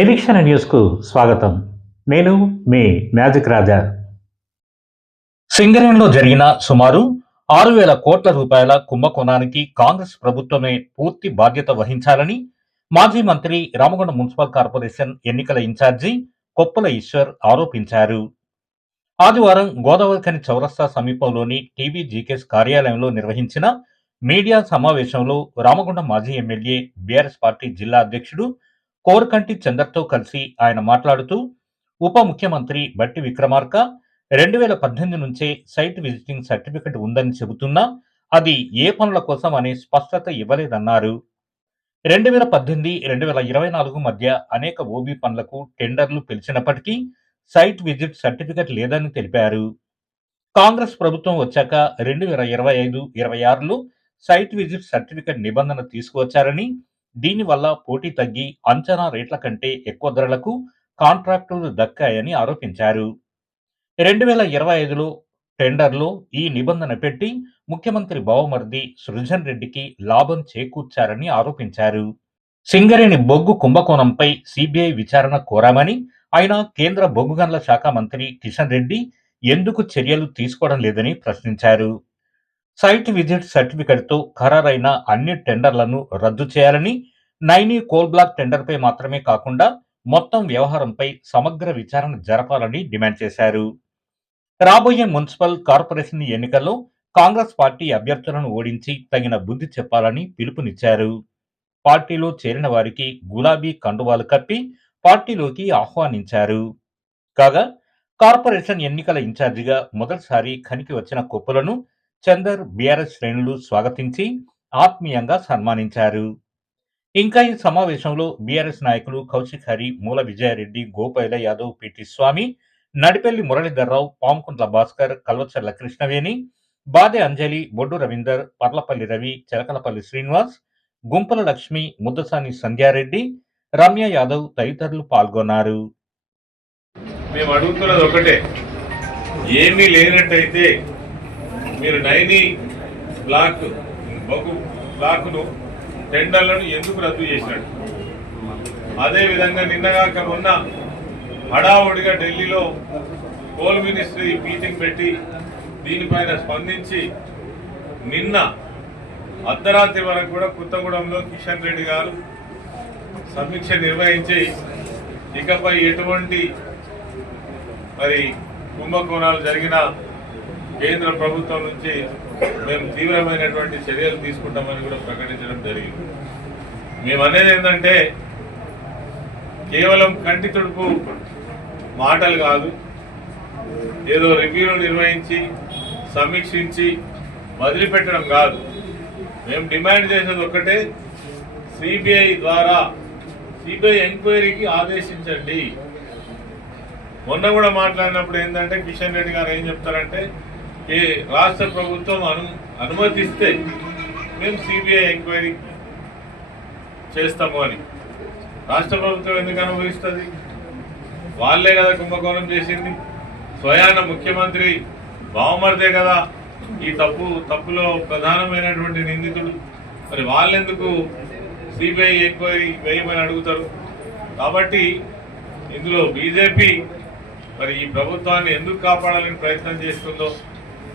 నిరీక్షణ న్యూస్కు స్వాగతం. నేను మీ మ్యాజిక్ రాజా. సింగరేణిలో జరిగిన సుమారు ఆరు వేల కోట్ల రూపాయల కుంభకోణానికి కాంగ్రెస్ ప్రభుత్వమే పూర్తి బాధ్యత వహించాలని మాజీ మంత్రి రామగుండ మున్సిపల్ కార్పొరేషన్ ఎన్నికల ఇన్ఛార్జి కొప్పల ఈశ్వర్ ఆరోపించారు. ఆదివారం గోదావరిఖని చౌరస్తా సమీపంలోని టీబీ జీకేస్ కార్యాలయంలో నిర్వహించిన మీడియా సమావేశంలో రామగుండం మాజీ ఎమ్మెల్యే బీఆర్ఎస్ పార్టీ జిల్లా అధ్యక్షుడు కోరకంటి చందర్తో కలిసి ఆయన మాట్లాడుతూ ఉప ముఖ్యమంత్రి బట్టి విక్రమార్క రెండు వేల పద్దెనిమిది నుంచే సైట్ విజిటింగ్ సర్టిఫికెట్ ఉందని చెబుతున్నా అది ఏ పనుల కోసం అనే స్పష్టత ఇవ్వలేదన్నారు. రెండు వేల పద్దెనిమిది రెండు వేల ఇరవై నాలుగు మధ్య అనేక ఓబీ పనులకు టెండర్లు పిలిచినప్పటికీ సైట్ విజిట్ సర్టిఫికెట్ లేదని తెలిపారు. కాంగ్రెస్ ప్రభుత్వం వచ్చాక రెండు వేల ఇరవై ఐదు ఇరవై ఆరులో సైట్ విజిట్ సర్టిఫికెట్ నిబంధన తీసుకువచ్చారని దీనివల్ల పోటీ తగ్గి అంచనా రేట్ల కంటే ఎక్కువ ధరలకు కాంట్రాక్టులు దక్కాయని ఆరోపించారు. రెండు వేల ఇరవై ఐదులో టెండర్లో ఈ నిబంధన పెట్టి ముఖ్యమంత్రి బావమర్ది సృజన్ రెడ్డికి లాభం చేకూర్చారని ఆరోపించారు. సింగరేణి బొగ్గు కుంభకోణంపై సిబిఐ విచారణ కోరామని అయినా కేంద్ర బొగ్గు గనుల శాఖ మంత్రి కిషన్ రెడ్డి ఎందుకు చర్యలు తీసుకోవడం లేదని ప్రశ్నించారు. సైట్ విజిట్ సర్టిఫికెట్తో ఖరారైన అన్ని టెండర్లను రద్దు చేయాలని నైని కోల్ బ్లాక్ టెండర్పై మాత్రమే కాకుండా మొత్తం వ్యవహారంపై సమగ్ర విచారణ జరపాలని డిమాండ్ చేశారు. రాబోయే మున్సిపల్ కార్పొరేషన్ ఎన్నికల్లో కాంగ్రెస్ పార్టీ అభ్యర్థులను ఓడించి తగిన బుద్ధి చెప్పాలని పిలుపునిచ్చారు. పార్టీలో చేరిన వారికి గులాబీ కండువాలు కప్పి పార్టీలోకి ఆహ్వానించారు. కాగా కార్పొరేషన్ ఎన్నికల ఇన్ఛార్జిగా మొదటిసారి ఖనికి వచ్చిన కొప్పులను చందర్ బీఆర్ఎస్ శ్రేణులు స్వాగతించి ఆత్మీయంగా సన్మానించారు. ఇంకా ఈ సమావేశంలో బీఆర్ఎస్ నాయకులు కౌశిక్ హరి మూల విజయారెడ్డి గోపైల యాదవ్ పిటి స్వామి నడిపెల్లి మురళీధర్రావు పాముకుంట్ల భాస్కర్ కల్వచర్ల కృష్ణవేణి బాదె అంజలి బొడ్డు రవీందర్ పర్లపల్లి రవి చిలకలపల్లి శ్రీనివాస్ గుంపల లక్ష్మి ముద్దసాని సంధ్యారెడ్డి రమ్య యాదవ్ తదితరులు పాల్గొన్నారు. మేము అడుగుతున్నది ఒకటే ఏమీ లేనట్టయితే మీరు నైని బ్లాక్ బొగ్గు బ్లాక్ను టెండర్లను ఎందుకు రద్దు చేసినట్టు అదేవిధంగా నిన్నగాక మొన్న హడావుడిగా ఢిల్లీలో కోల్ మినిస్ట్రీ మీటింగ్ పెట్టి దీనిపైన స్పందించి నిన్న అర్ధరాత్రి వరకు కూడా కొత్తగూడెంలో కిషన్ రెడ్డి గారు సమీక్ష నిర్వహించి ఇకపై ఎటువంటి మరి కుంభకోణాలు జరిగిన కేంద్ర ప్రభుత్వం నుంచి మేము తీవ్రమైనటువంటి చర్యలు తీసుకుంటామని కూడా ప్రకటించడం జరిగింది. మేము అనేది ఏంటంటే కేవలం కంటి తుడుపు మాటలు కాదు ఏదో రివ్యూలు నిర్వహించి సమీక్షించి వదిలిపెట్టడం కాదు. మేము డిమాండ్ చేసేది ఒక్కటే సిబిఐ ద్వారా సిబిఐ ఎంక్వైరీకి ఆదేశించండి. మొన్న కూడా మాట్లాడినప్పుడు ఏంటంటే కిషన్ రెడ్డి గారు ఏం చెప్తారంటే ఏ రాష్ట్ర ప్రభుత్వం అను అనుమతిస్తే మేము సిబిఐ ఎంక్వైరీ చేస్తాము అని. రాష్ట్ర ప్రభుత్వం ఎందుకు అనుభవిస్తుంది వాళ్ళే కదా కుంభకోణం చేసింది. స్వయాన ముఖ్యమంత్రి బావమరిదే కదా ఈ తప్పు తప్పులో ప్రధానమైనటువంటి నిందితుడు. మరి వాళ్ళెందుకు సిబిఐ ఎంక్వైరీ వేయమని అడుగుతారు? కాబట్టి ఇందులో బీజేపీ మరి ఈ ప్రభుత్వాన్ని ఎందుకు కాపాడాలని ప్రయత్నం చేస్తుందో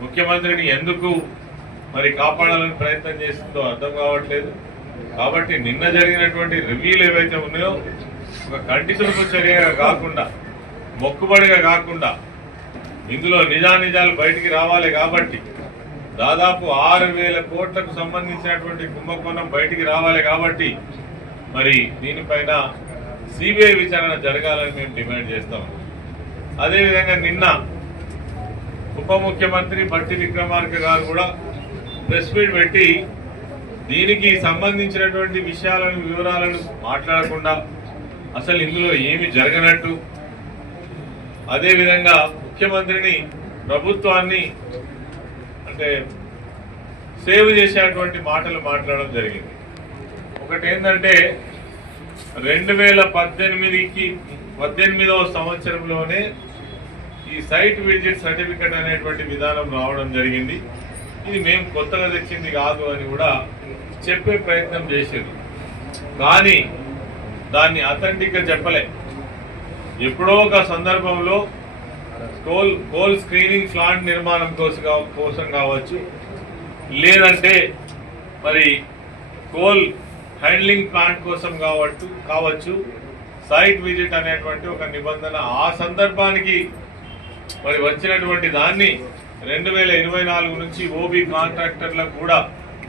ముఖ్యమంత్రిని ఎందుకు మరి కాపాడాలని ప్రయత్నం చేస్తుందో అర్థం కావట్లేదు. కాబట్టి నిన్న జరిగినటువంటి రివ్యూలు ఏవైతే ఉన్నాయో ఒక కంటి తుడుపు చర్యగా కాకుండా మొక్కుబడిగా కాకుండా ఇందులో నిజానిజాలు బయటికి రావాలి కాబట్టి దాదాపు ఆరు వేల కోట్లకు సంబంధించినటువంటి కుంభకోణం బయటికి రావాలి కాబట్టి మరి దీనిపైన సిబిఐ విచారణ జరగాలని మేము డిమాండ్ చేస్తాం. అదేవిధంగా నిన్న ఉప ముఖ్యమంత్రి బట్టి విక్రమార్క గారు కూడా ప్రెస్ మీట్ పెట్టి దీనికి సంబంధించినటువంటి విషయాలను వివరాలను మాట్లాడకుండా అసలు ఇందులో ఏమి జరగనట్టు అదేవిధంగా ముఖ్యమంత్రిని ప్రభుత్వాన్ని అంటే సేవ్ చేసేటువంటి మాటలు మాట్లాడడం జరిగింది. ఒకటి ఏంటంటే రెండు వేల పద్దెనిమిదికి పద్దెనిమిదవ సంవత్సరంలోనే ఈ సైట్ విజిట్ సర్టిఫికెట్ అనేటువంటి విధానం రావడం జరిగింది. ఇది మేము కొత్తగా తెచ్చింది కాదు అని కూడా చెప్పే ప్రయత్నం చేసేది కానీ దాన్ని అథెంటిక్గా చెప్పలే. ఎప్పుడో ఒక సందర్భంలో కోల్ కోల్ స్క్రీనింగ్ ప్లాంట్ నిర్మాణం కోసం కోసం కావచ్చు లేదంటే మరి కోల్ హ్యాండ్లింగ్ ప్లాంట్ కోసం కావచ్చు కావచ్చు సైట్ విజిట్ అనేటువంటి ఒక నిబంధన ఆ సందర్భానికి మరి వచ్చినటువంటి దాన్ని రెండు వేల ఇరవై నాలుగు నుంచి ఓబీ కాంట్రాక్టర్లకు కూడా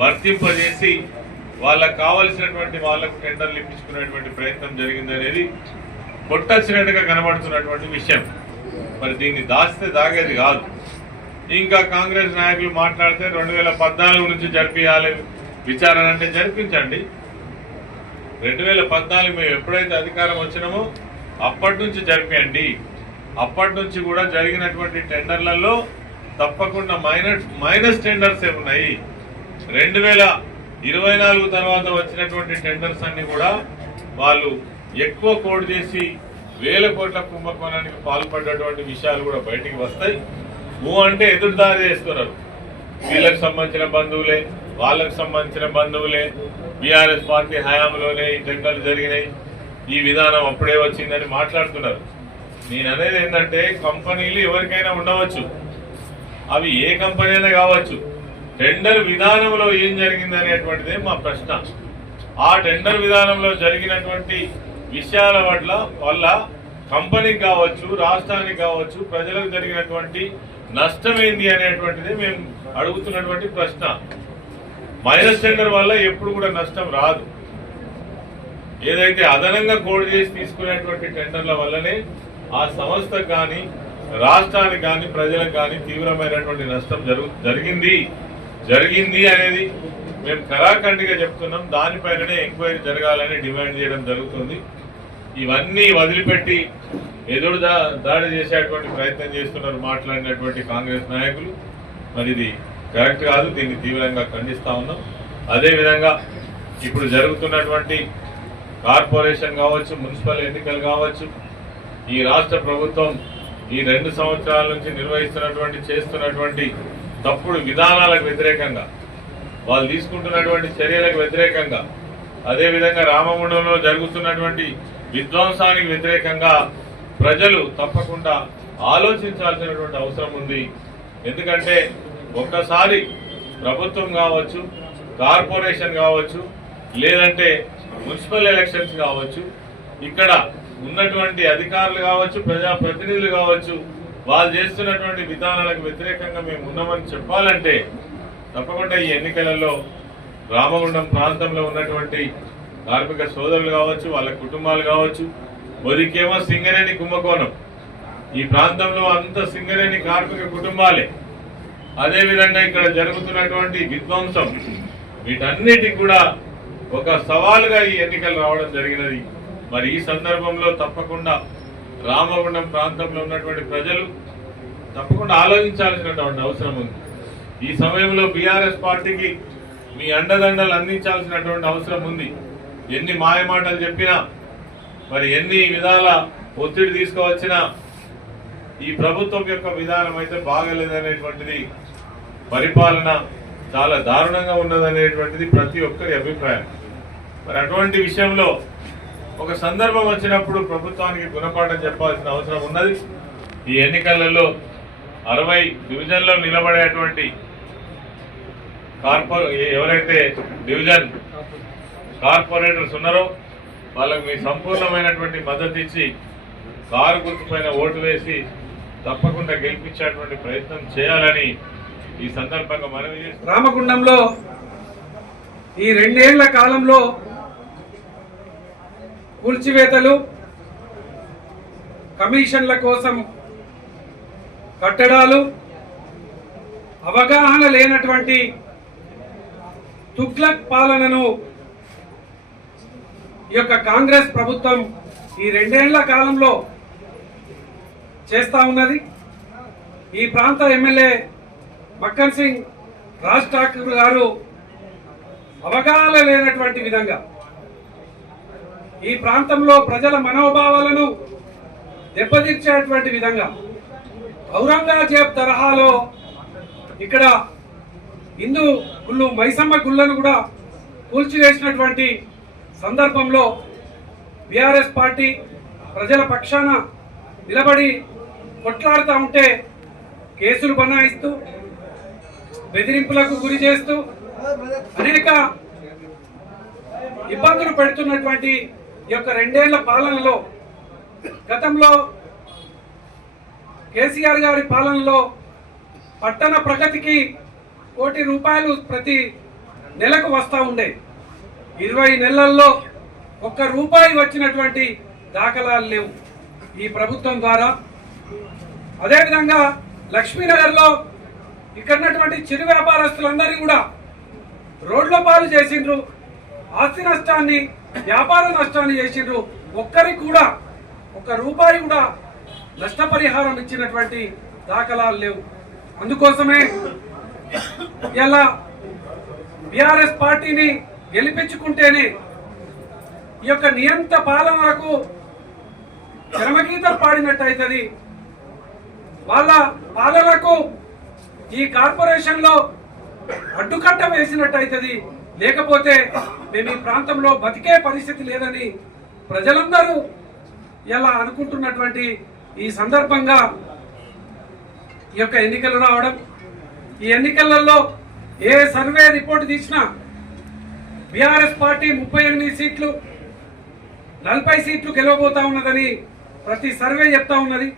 వర్తింపజేసి వాళ్ళకు కావలసినటువంటి వాళ్ళకు టెండర్లు ఇప్పించుకునేటువంటి ప్రయత్నం జరిగిందనేది కొట్టచ్చినట్టుగా కనబడుతున్నటువంటి విషయం. మరి దీన్ని దాస్తే దాగేది కాదు. ఇంకా కాంగ్రెస్ నాయకులు మాట్లాడితే రెండు వేల పద్నాలుగు నుంచి జరిపించాలి విచారణ అంటే జరిపించండి. రెండు వేల పద్నాలుగు మేము ఎప్పుడైతే అధికారం వచ్చినామో అప్పటి నుంచి జరిపించండి అప్పటి నుంచి కూడా జరిగినటువంటి టెండర్లలో తప్పకుండా మైనస్ మైనస్ టెండర్స్ ఉన్నాయి. రెండు వేల ఇరవై నాలుగు తర్వాత వచ్చినటువంటి టెండర్స్ అన్ని కూడా వాళ్ళు ఎక్కువ కోడ్ చేసి వేల కోట్ల కుంభకోణానికి పాల్పడ్డటువంటి విషయాలు కూడా బయటికి వస్తాయి. ఊ అంటే ఎదురుదారి చేస్తున్నారు. వీళ్ళకి సంబంధించిన బంధువులే వాళ్ళకి సంబంధించిన బంధువులే బీఆర్ఎస్ పార్టీ హయాంలోనే ఈ టెండర్లు జరిగినాయి. ఈ విధానం అప్పుడే వచ్చిందని మాట్లాడుతున్నారు. నేను అనేది ఏంటంటే కంపెనీలు ఎవరికైనా ఉండవచ్చు. అవి ఏ కంపెనీ అయినా కావచ్చు. టెండర్ విధానంలో ఏం జరిగింది అనేటువంటిదే మా ప్రశ్న. ఆ టెండర్ విధానంలో జరిగినటువంటి విషయాల వల్ల వల్ల కంపెనీకి కావచ్చు రాష్ట్రానికి కావచ్చు ప్రజలకు జరిగినటువంటి నష్టం ఏంది అనేటువంటిది మేము అడుగుతున్నటువంటి ప్రశ్న. మైనస్ టెండర్ వల్ల ఎప్పుడు కూడా నష్టం రాదు. ఏదైతే అదనంగా కోడ్ చేసి తీసుకునేటువంటి టెండర్ల వల్లనే ఆ సంస్థకు కానీ రాష్ట్రానికి కానీ ప్రజలకు కానీ తీవ్రమైనటువంటి నష్టం జరుగు జరిగింది. జరిగింది అనేది మేము కరాఖండిగా చెప్తున్నాం. దానిపైననే ఎంక్వైరీ జరగాలని డిమాండ్ చేయడం జరుగుతుంది. ఇవన్నీ వదిలిపెట్టి ఎదురు దాడి చేసేటువంటి ప్రయత్నం చేస్తున్నారు మాట్లాడినటువంటి కాంగ్రెస్ నాయకులు. మరి ఇది కరెక్ట్ కాదు. దీన్ని తీవ్రంగా ఖండిస్తూ ఉన్నాం. అదేవిధంగా ఇప్పుడు జరుగుతున్నటువంటి కార్పొరేషన్ కావచ్చు మున్సిపల్ ఎన్నికలు కావచ్చు ఈ రాష్ట్ర ప్రభుత్వం ఈ రెండు సంవత్సరాల నుంచి నిర్వహిస్తున్నటువంటి చేస్తున్నటువంటి తప్పుడు విధానాలకు వ్యతిరేకంగా వాళ్ళు తీసుకుంటున్నటువంటి చర్యలకు వ్యతిరేకంగా అదేవిధంగా రామగుండంలో జరుగుతున్నటువంటి విధ్వంసానికి వ్యతిరేకంగా ప్రజలు తప్పకుండా ఆలోచించాల్సినటువంటి అవసరం ఉంది. ఎందుకంటే ఒక్కసారి ప్రభుత్వం కావచ్చు కార్పొరేషన్ కావచ్చు లేదంటే మున్సిపల్ ఎలక్షన్స్ కావచ్చు ఇక్కడ ఉన్నటువంటి అధికారులు కావచ్చు ప్రజా ప్రతినిధులు కావచ్చు వాళ్ళు చేస్తున్నటువంటి విధానాలకు వ్యతిరేకంగా మేము ఉన్నామని చెప్పాలంటే తప్పకుండా ఈ ఎన్నికలలో రామగుండం ప్రాంతంలో ఉన్నటువంటి కార్మిక సోదరులు కావచ్చు వాళ్ళ కుటుంబాలు కావచ్చు ఒదికేమో సింగరేణి కుంభకోణం. ఈ ప్రాంతంలో అంత సింగరేణి కార్మిక కుటుంబాలే. అదే విధంగా ఇక్కడ జరుగుతున్నటువంటి విధ్వంసం. వీటన్నిటికి కూడా ఒక సవాలుగా ఈ ఎన్నికలు రావడం జరిగినది. మరి ఈ సందర్భంలో తప్పకుండా రామగుండం ప్రాంతంలో ఉన్నటువంటి ప్రజలు తప్పకుండా ఆలోచించాల్సినటువంటి అవసరం ఉంది. ఈ సమయంలో బీఆర్ఎస్ పార్టీకి మీ అండదండలు అందించాల్సినటువంటి అవసరం ఉంది. ఎన్ని మాయమాటలు చెప్పినా మరి ఎన్ని విధాల ఒత్తిడి తీసుకువచ్చినా ఈ ప్రభుత్వం యొక్క విధానం అయితే బాగలేదనేటువంటిది పరిపాలన చాలా దారుణంగా ఉన్నదనేటువంటిది ప్రతి ఒక్కరి అభిప్రాయం. మరి అటువంటి విషయంలో ఒక సందర్భం వచ్చినప్పుడు ప్రభుత్వానికి గుణపాఠం చెప్పాల్సిన అవసరం ఉన్నది. ఈ ఎన్నికలలో అరవై డివిజన్లో నిలబడేటువంటి కార్పొ ఎవరైతే డివిజన్ కార్పొరేటర్స్ ఉన్నారో వాళ్ళకు మీ సంపూర్ణమైనటువంటి మద్దతు ఇచ్చి కారు గుర్తుపైన ఓటు వేసి తప్పకుండా గెలిపించేటువంటి ప్రయత్నం చేయాలని ఈ సందర్భంగా మనవి చేస్తున్నాం. రామగుండంలో ఈ రెండేళ్ళ కాలంలో కూల్చివేతలు కమిషన్ల కోసం కట్టడాలు అవగాహన లేనటువంటి తుగ్లక్ పాలనను ఈ యొక్క కాంగ్రెస్ ప్రభుత్వం ఈ రెండేళ్ళ కాలంలో చేస్తా ఉన్నది. ఈ ప్రాంత ఎమ్మెల్యే మక్కన్ సింగ్ రాజ్ ఠాకూర్ గారు అవగాహన లేనటువంటి విధంగా ఈ ప్రాంతంలో ప్రజల మనోభావాలను దెబ్బతీర్చేటువంటి విధంగా ఔరంగజేబ్ తరహాలో ఇక్కడ హిందూ గుళ్ళు మైసమ్మ గుళ్ళను కూడా కూల్చివేసినటువంటి సందర్భంలో బీఆర్ఎస్ పార్టీ ప్రజల పక్షాన నిలబడి కొట్లాడుతూ ఉంటే కేసులు బనాయిస్తూ బెదిరింపులకు గురి చేస్తూ అనేక ఇబ్బందులు పెడుతున్నటువంటి ఈ యొక్క రెండేళ్ళ పాలనలో గతంలో కేసీఆర్ గారి పాలనలో పట్టణ ప్రగతికి కోటి రూపాయలు ప్రతి నెలకు వస్తూ ఉండే. ఇరవై నెలల్లో ఒక్క రూపాయి వచ్చినటువంటి దాఖలాలు లేవు ఈ ప్రభుత్వం ద్వారా. అదేవిధంగా లక్ష్మీనగర్లో ఇక్కడున్నటువంటి చిరు వ్యాపారస్తులందరినీ కూడా రోడ్ల పాలు చేసిండ్రు. ఆస్తి నష్టాన్ని వ్యాపార నష్టాన్ని చేసిండ్రు. ఒక్కరికి కూడా ఒక్క రూపాయి కూడా నష్టపరిహారం ఇచ్చినటువంటి దాఖలాలు లేవు. అందుకోసమే ఇలా బీఆర్ఎస్ పార్టీని గెలిపించుకుంటేనే ఈ యొక్క నియంత పాలనకు చరమగీతం పాడినట్టు అవుతుంది వాళ్ళ పాలనకు ఈ కార్పొరేషన్లో అడ్డుకట్ట వేసినట్టు అవుతుంది లేకపోతే మేము ఈ ప్రాంతంలో బతికే పరిస్థితి లేదని ప్రజలందరూ ఇలా అనుకుంటున్నటువంటి ఈ సందర్భంగా ఈ యొక్క ఎన్నికలు రావడం ఈ ఎన్నికలలో ఏ సర్వే రిపోర్ట్ తీసినా బీఆర్ఎస్ పార్టీ ముప్పై ఎనిమిది సీట్లు నలభై సీట్లు గెలవబోతా ఉన్నదని ప్రతి సర్వే చెప్తా ఉన్నది.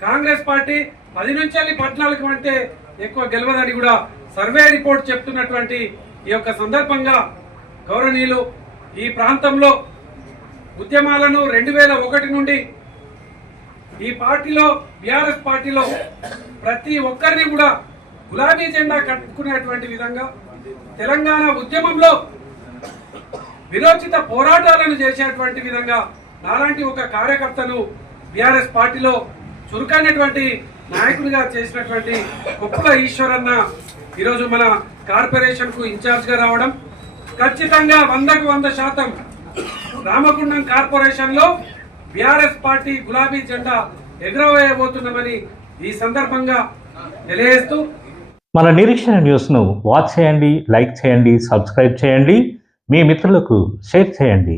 కాంగ్రెస్ పార్టీ పది నుంచి వెళ్ళి పద్నాలుగు అంటే ఎక్కువ గెలవదని కూడా సర్వే రిపోర్ట్ చెప్తున్నటువంటి ఈ యొక్క సందర్భంగా గౌరవనీయులు ఈ ప్రాంతంలో ఉద్యమాలను రెండు వేల ఒకటి నుండి ఈ పార్టీలో బీఆర్ఎస్ పార్టీలో ప్రతి ఒక్కరిని కూడా గులాబీ జెండా కట్టుకునేటువంటి విధంగా తెలంగాణ ఉద్యమంలో విరోచిత పోరాటాలను చేసేటువంటి విధంగా నాలాంటి ఒక కార్యకర్తను బీఆర్ఎస్ పార్టీలో చురుకైనటువంటి నాయకుడిగా చేసినటువంటి కొప్పుల ఈశ్వరన్న ఈరోజు మన కార్పొరేషన్కు ఇన్ఛార్జ్గా రావడం ఖచ్చితంగా వందకు వంద శాతం రామగుండం కార్పొరేషన్లో బీఆర్ఎస్ పార్టీ గులాబీ జెండా ఎగురవేయబోతున్నామని ఈ సందర్భంగా తెలియజేస్తూ మన నిరీక్షణ న్యూస్ను వాచ్ చేయండి లైక్ చేయండి సబ్స్క్రైబ్ చేయండి మీ మిత్రులకు షేర్ చేయండి.